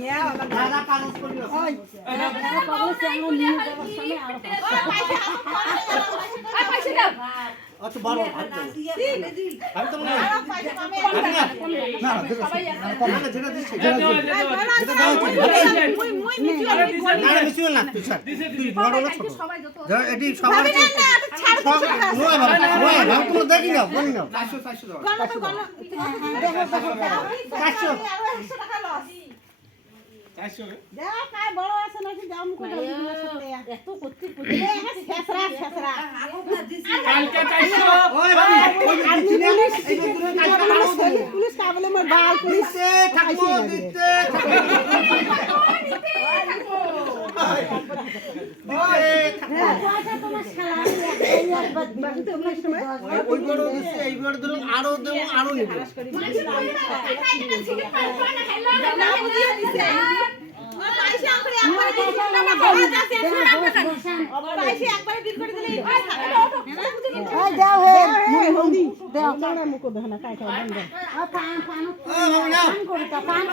নাও দাদা কাগজ করি না ওই কাগজ চাঙ্গো নিয়ে যাবার সময় আর পয়সা দাও আচ্ছা বড় আমি তো মনে হয় না না যেটা দিচ্ছি যেটা দাও মুই মিচুয়াল না তুই বড় না ছোট এটি সবার নয় বাবা তুমি দেখি না বলি না 400 দাও দেখো 400 টাকা লস 400 যা কাই বড় আছে নাকি দাম কো এত করতে ছেসরা কালকে 400 ওই ভাই ওই এই বন্ধুরা কালকে বাড়াও দেব পুলিশ কা বলে মোর বাল পুলিশে থাকবো দিতে এই বড় ধরুন আরো দেব আরো নেব যাও হে দাও না মুকো দাও না কাই কাই বন্ধ পান পান পান করে তা পান